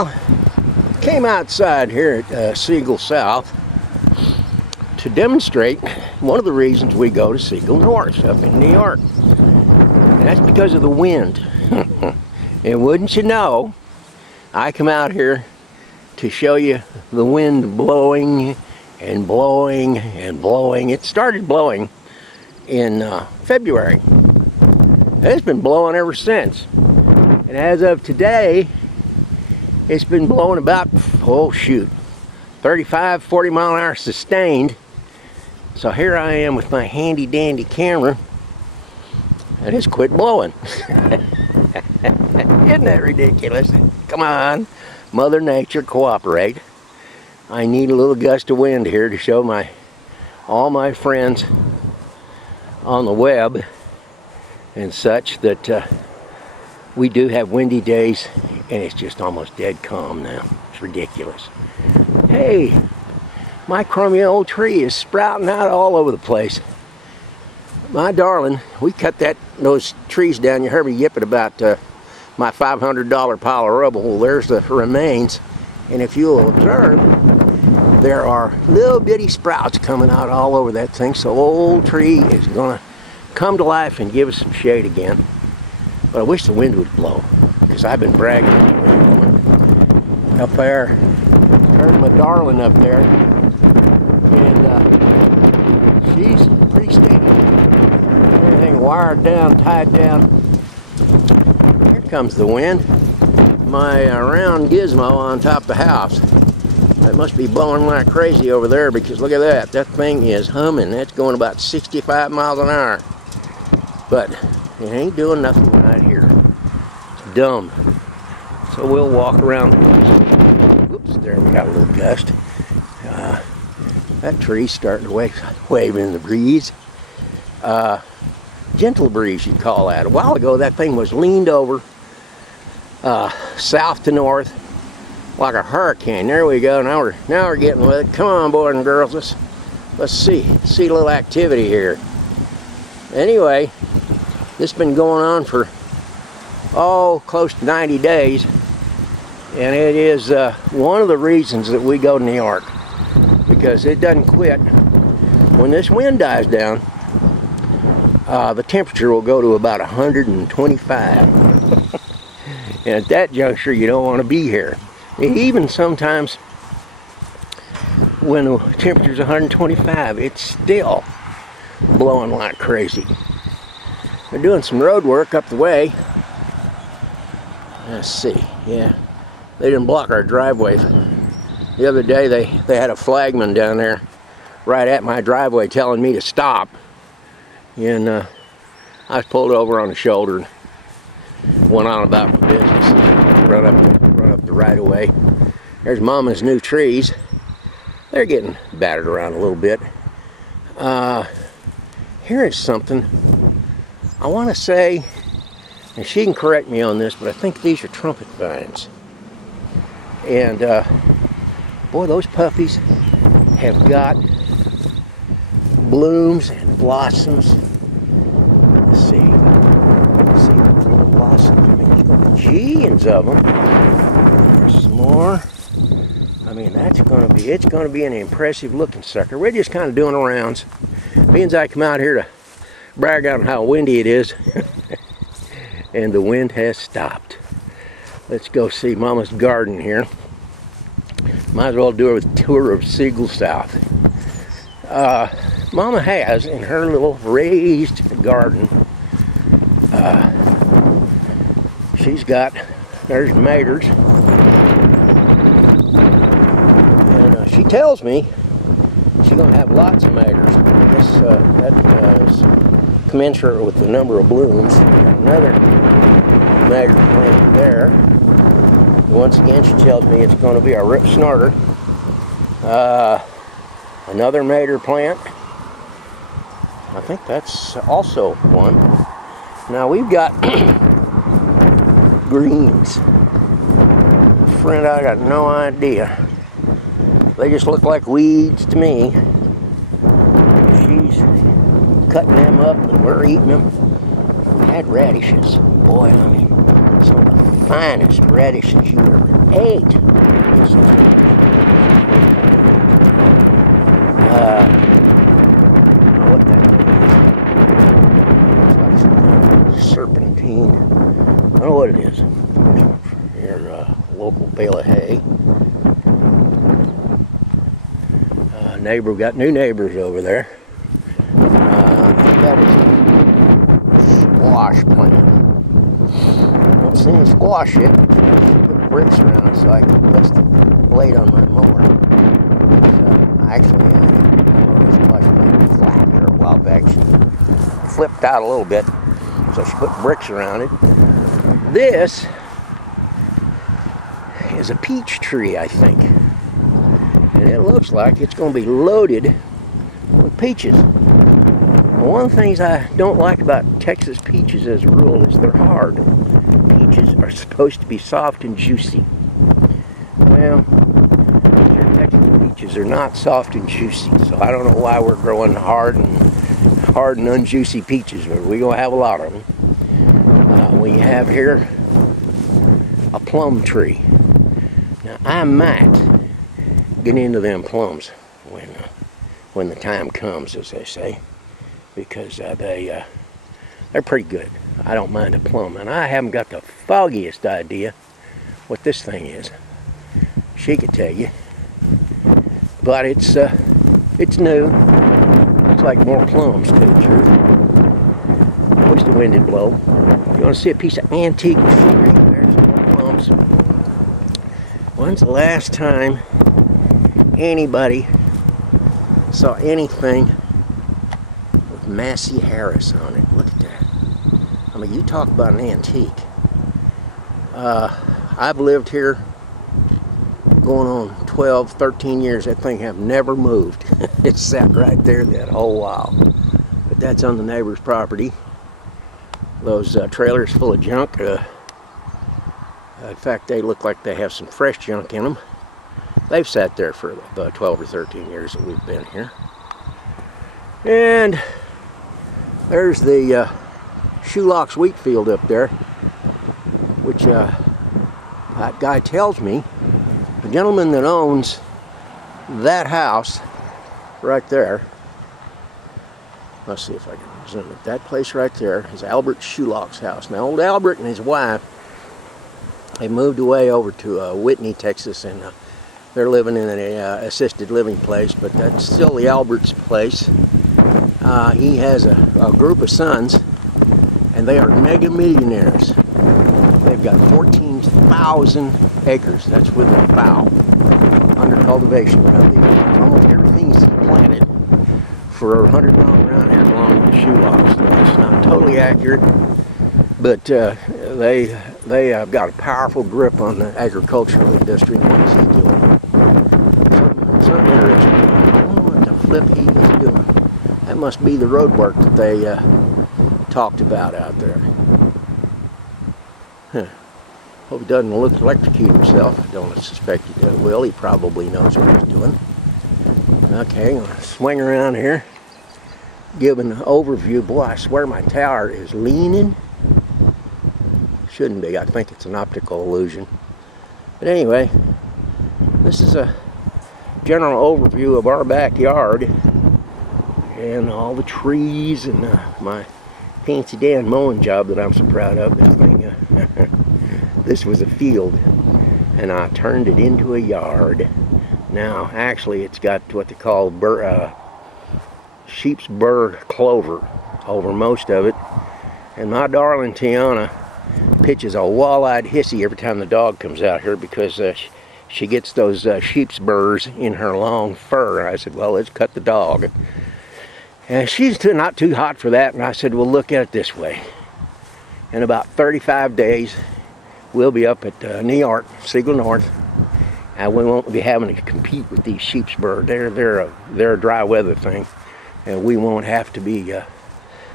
Well, came outside here at Sigel South to demonstrate one of the reasons we go to Sigel North up in New York. And that's because of the wind. And wouldn't you know, I come out here to show you the wind blowing and blowing and blowing. It started blowing in February. It's been blowing ever since. And as of today, it's been blowing about, 35, 40 mile an hour sustained. So here I am with my handy dandy camera, and it's quit blowing. Isn't that ridiculous? Come on, Mother Nature, cooperate. I need a little gust of wind here to show all my friends on the web and such that we do have windy days, and it's just almost dead calm now. It's ridiculous. Hey, my crummy old tree is sprouting out all over the place. My darling, we cut those trees down. You heard me yipping about my $500 pile of rubble. Well, there's the remains, and if you'll observe, there are little bitty sprouts coming out all over that thing. So old tree is gonna come to life and give us some shade again. But I wish the wind would blow, because I've been bragging up there. Heard my darling up there, and she's pretty steady. Everything wired down, tied down. Here comes the wind. My round gizmo on top of the house. It must be blowing like crazy over there, because look at that. That thing is humming. That's going about 65 miles an hour. But it ain't doing nothing right here. It's dumb. So we'll walk around. Whoops, there we got a little gust. That tree's starting to wave in the breeze. Gentle breeze, you'd call that. A while ago, that thing was leaned over south to north like a hurricane. There we go. Now we're getting with it. Come on, boys and girls. Let's see a little activity here. Anyway, this has been going on for close to 90 days, and it is one of the reasons that we go to New York, because it doesn't quit. When this wind dies down, the temperature will go to about 125. And at that juncture, you don't want to be here. Even sometimes when the temperature's 125, it's still blowing like crazy. They're doing some road work up the way. Let's see, yeah. They didn't block our driveway. The other day they had a flagman down there right at my driveway telling me to stop. And I was pulled over on the shoulder and went on about my business. Run up the right of way. There's Mama's new trees. They're getting battered around a little bit. Here is something I want to say, and she can correct me on this, but I think these are trumpet vines. And boy, those puppies have got blooms and blossoms. Let's see those little blossoms. I mean, there's going to be gillions of them. There's some more. I mean, it's going to be an impressive looking sucker. We're just kind of doing the rounds. Means I come out here to brag on how windy it is. And the wind has stopped. Let's go see Mama's garden here. Might as well do a tour of Sigel South. Mama has in her little raised garden, she's got, there's maters. And she tells me she's going to have lots of maters. I guess that is commensurate with the number of blooms. Got another mater plant there. And once again, she tells me it's going to be a rip snorter. Another mater plant. I think that's also one. Now we've got greens. Friend, I got no idea. They just look like weeds to me. She's cutting them up and we're eating them. We had radishes. Boy, I mean, some of the finest radishes you ever ate. What that is. It's like some kind of serpentine. I don't know what it is. Your local bale of hay. Neighbor, got new neighbors over there. That is a squash plant. Don't see any squash yet. Put bricks around it so I can rest the blade on my mower. Actually, I mowed this squash plant flat here a while back. She flipped out a little bit, so she put bricks around it. This is a peach tree, I think. And it looks like it's going to be loaded with peaches. One of the things I don't like about Texas peaches as a rule is they're hard. Peaches are supposed to be soft and juicy. Well, your Texas peaches are not soft and juicy, so I don't know why we're growing hard and unjuicy peaches, but we're going to have a lot of them. We have here a plum tree. Now, I might get into them plums when the time comes, as they say, because they're pretty good. I don't mind a plum, and I haven't got the foggiest idea what this thing is. She could tell you, but it's new. Looks like more plums, to tell the truth. I wish the wind did blow. You want to see a piece of antique machinery? There's some more plums. When's the last time anybody saw anything with Massey Harris on it? Look at that. I mean, you talk about an antique. I've lived here going on 12, 13 years. That thing have never moved. It sat right there that whole while. But that's on the neighbor's property. Those trailers full of junk. In fact, they look like they have some fresh junk in them. They've sat there for about 12 or 13 years that we've been here. And there's the Shoelocks wheat field up there, which that guy tells me the gentleman that owns that house right there, let's see if I can zoom it, that place right there is Albert Shoelocks' house. Now, old Albert and his wife, they moved away over to Whitney, Texas, and they're living in an assisted living place, but that's still the Albert's place. He has a group of sons, and they are mega millionaires. They've got 14,000 acres. That's with a foul under cultivation. Almost everything's planted for 100 miles around here along the Shoelocks. It's not totally accurate, but they have got a powerful grip on the agricultural industry. What is he doing? Something interesting. I don't know what the flip he is doing. That must be the road work that they talked about out there. Huh. Hope he doesn't electrocute himself. I don't suspect he will. He probably knows what he's doing. Okay, I'm going to swing around here, give an overview. Boy, I swear my tower is leaning. Shouldn't be. I think it's an optical illusion. But anyway, this is a general overview of our backyard and all the trees and my fancy Dan mowing job that I'm so proud of. This thing, this was a field, and I turned it into a yard. Now, actually, it's got what they call sheep's burr clover over most of it, and my darling Tiana pitches a wall-eyed hissy every time the dog comes out here because she gets those sheep's burrs in her long fur. I said, well, let's cut the dog. And she's not too hot for that, and I said, well, look at it this way. In about 35 days, we'll be up at New York, Sigel North, and we won't be having to compete with these sheep's burr. They're a dry weather thing, and we won't have to be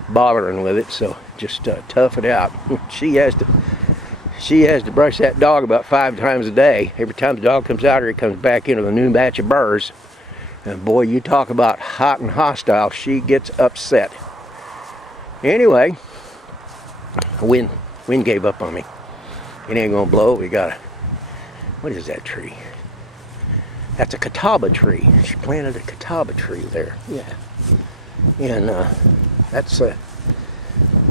bothering with it, so just tough it out. She has to brush that dog about 5 times a day. Every time the dog comes out here, it comes back into a new batch of burrs. And boy, you talk about hot and hostile, she gets upset. Anyway, wind gave up on me. It ain't gonna blow. We got a, what is that tree? That's a catawba tree. She planted a catawba tree there. Yeah. And that's I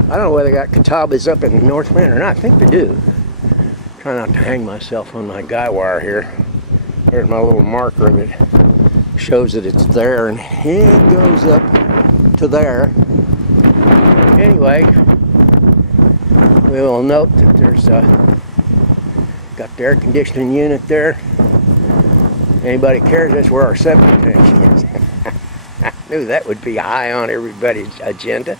don't know whether they got catawbas up in Northland or not. I think they do. Try not to hang myself on my guy wire here. There's my little marker that shows that it's there, and it goes up to there. Anyway, we will note that there's got the air conditioning unit there. Anybody cares, that's where our septic tank is. I knew that would be high on everybody's agenda.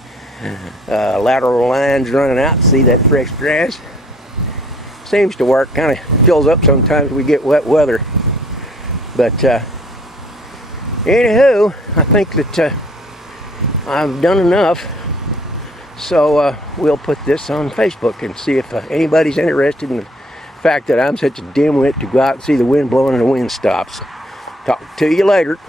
Lateral lines running out. See that fresh grass? Seems to work. Kind of fills up sometimes we get wet weather. But anywho, I think that I've done enough. So we'll put this on Facebook and see if anybody's interested in the fact that I'm such a dimwit to go out and see the wind blowing and the wind stops. Talk to you later.